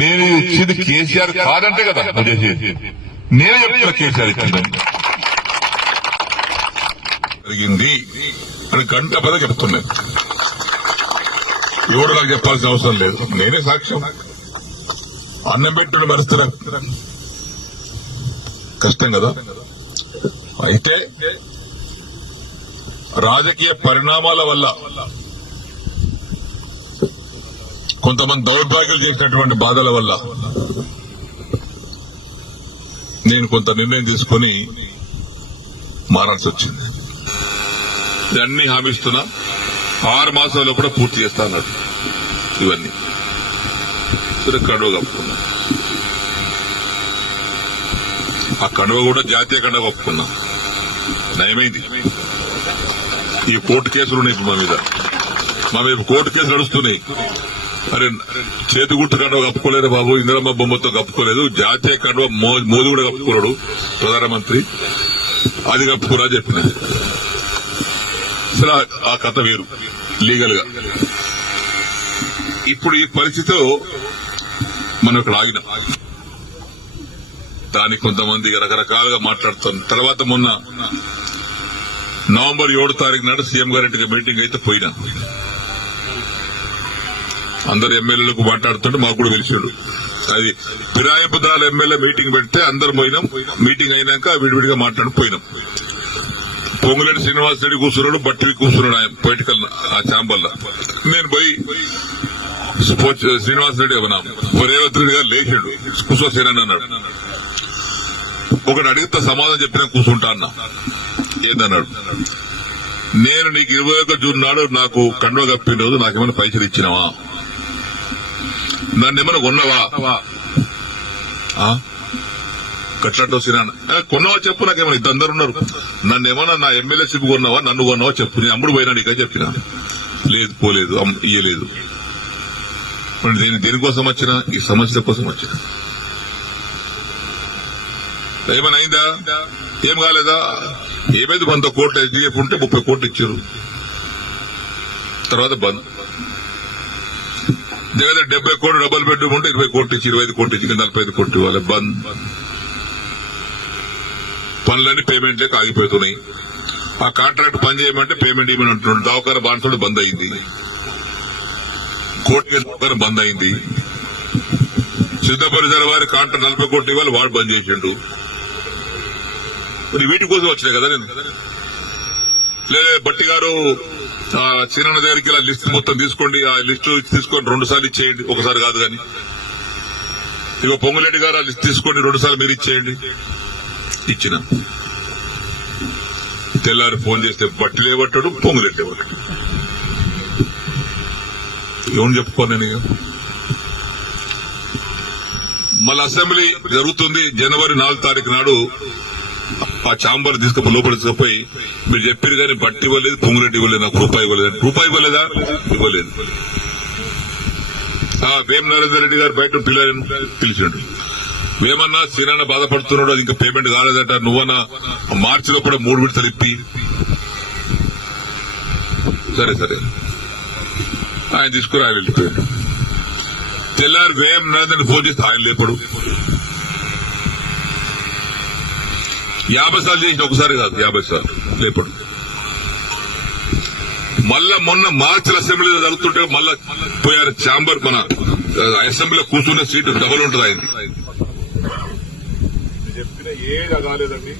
నేను ఇచ్చింది కేసీఆర్ కాదంటే కదా నువ్వు చేసేది. నేను చెప్తున్నా కేసీఆర్ ఇచ్చిందని జరిగింది అని గంట పద చెప్తున్నాను. ఎవడు నాకు చెప్పాల్సిన అవసరం లేదు, నేనే సాక్ష్యం. అన్నం పెట్టుకుని మరుస్తున్నా, కష్టం కదా. అయితే రాజకీయ పరిణామాల వల్ల కొంతమంది దౌర్భాగ్యాలు చేసినటువంటి బాధల వల్ల నేను కొంత నిర్ణయం తీసుకుని మారాల్సి వచ్చింది. అన్ని హామీస్తున్నా 6 మాసాల్లో కూడా పూర్తి చేస్తా అన్నారు. ఇవన్నీ కడువ కప్పుకున్నా. ఆ కడువ కూడా జాతీయ కడువ కప్పుకున్నా. నయమైంది. ఈ కోర్టు కేసులు ఉన్నాయి మా మీద కోర్టు కేసులు నడుస్తున్నాయి. అరే చేతి గుట్టు కడువ కప్పుకోలేదు బాబు, ఇందిరమ్మ బొమ్మతో కప్పుకోలేదు, జాతీయ కడువ మోదీ కూడా కప్పుకోలేడు ప్రధానమంత్రి, అది కప్పుకోరా చెప్పిన. అసలు ఆ కథ వేరు లీగల్ గా. ఇప్పుడు ఈ పరిస్థితిలో మనం ఇక్కడ ఆగిన దానికి కొంతమంది రకరకాలుగా మాట్లాడుతాం. తర్వాత మొన్న నవంబర్ 7 తారీఖు నాడు సీఎం గారి మీటింగ్ అయితే పోయినా. అందరు ఎమ్మెల్యేలకు మాట్లాడుతుంటే మాకు కూడా తెలిసాడు. అది ఫిరాయింపుదారుల ఎమ్మెల్యే మీటింగ్ పెడితే అందరు పోయినాం. మీటింగ్ అయినాక విడివిడిగా మాట్లాడిపోయినాం. పొంగులేటి శ్రీనివాస్ రెడ్డి కూర్చున్నాడు, బట్టివి కూర్చున్నాడు ఆయన పొలిటికల్ ఆ ఛాంబర్లో. నేను పోయి శ్రీనివాస్ రెడ్డి రేవంత్ రెడ్డి గారు లేచాడు, కూర్చోసేనని అన్నాడు. ఒకటి అడిగితే సమాధానం చెప్పినా కూర్చుంటా అన్నా. ఏందన్నాడు, నేను నీకు 21 జూన్ నాడు నాకు కండువ కప్పిన రోజు నాకేమైనా పైసలు ఇచ్చినావా, నన్ను ఏమైనా కొన్నావా, కట్లతో సిరాన కొన్నావా చెప్పు, నాకేమైనా ఇద్దరు ఉన్నారు, నన్ను ఏమన్నా నా ఎమ్మెల్యేషిప్ కొన్నావా, నన్ను కొన్నావా చెప్పు, నేను అమ్ముడు పోయినా నీకే చెప్పినా. లేదు పోలేదు, ఇయ్యలేదు. దేనికోసం వచ్చినా ఈ సమస్యల కోసం వచ్చినా. ఏమైనా అయిందా, ఏం కాలేదా, ఏమైంది, 100 కోట్లు హెచ్డిఎఫ్ ఉంటే 30 కోట్లు ఇచ్చారు. తర్వాత బంద్. దగ్గర 70 కోట్లు డబుల్ బెడ్రూమ్ ఉంటే 20 కోట్లు ఇచ్చి 25 కోట్లు ఇచ్చి 45 కోట్లు ఇవ్వాలి. బంద్. పనులన్నీ పేమెంట్ లేక ఆగిపోతున్నాయి. ఆ కాంట్రాక్ట్ పని చేయమంటే పేమెంట్ ఇవ్వమని అంటున్నాడు. దవాఖాన బాన్సుడు బంద్ అయింది, కోర్టు దవాఖాన బంద్ అయింది. సిద్ధపరిసర వారి కాంట్రాక్ట్ 40 కోట్లు ఇవ్వాలి, వాడు బంద్ చేసిండు. వీటి కోసం వచ్చినాయి కదా నేను. లేదా బట్టి గారు సీనన్న దగ్గరికి ఇలా లిస్ట్ మొత్తం తీసుకోండి, ఆ లిస్టు తీసుకొని 2 సార్లు ఇచ్చేయండి, ఒకసారి కాదు కానీ. ఇక పొంగులేటి గారు ఆ లిస్ట్ తీసుకోండి, 2 సార్లు మీరు ఇచ్చేయండి. ఇచ్చిన తెల్లారి ఫోన్ చేస్తే బట్టి లేవట్టాడు, పొంగులేటి లేవట్టాడు. ఏమని చెప్పుకోను నేను. మళ్ళీ అసెంబ్లీ జరుగుతుంది జనవరి 4 తారీఖు నాడు. ఆ ఛాంబర్ తీసుకుపోయి లోపల తీసుకుపోయి మీరు చెప్పారు కానీ బట్టి ఇవ్వలేదు, పొంగులేటి ఇవ్వలేదు, నాకు రూపాయి ఇవ్వలేదు. రూపాయి ఇవ్వలేదా, ఇవ్వలేదు. వేం నరేందర్ రెడ్డి గారు బయట పిల్లలను పిలిచాడు. ఏమన్నా శ్రీనాన్న బాధపడుతున్నాడు, అది ఇంకా పేమెంట్ కాలేదట, నువ్వన్నా మార్చిలో కూడా 3 విడతలు ఇప్పి. సరే ఆయన తీసుకుని ఆయన వెళ్ళిపోయాడు. తెల్లారి వేం నరేందర్ ఫోన్ చేస్తే ఆయన లేపడు. 50 సార్లు చేసిన, ఒకసారి కాదు 50 సార్లు లేపడు. మళ్ళా మొన్న మార్చిల అసెంబ్లీలో జరుగుతుంటే మళ్ళా పోయారు ఛాంబర్. మన అసెంబ్లీలో కూర్చునే సీటు డబల్ ఉంటుంది. ఆయన చెప్పిన ఏది కాలేదండి.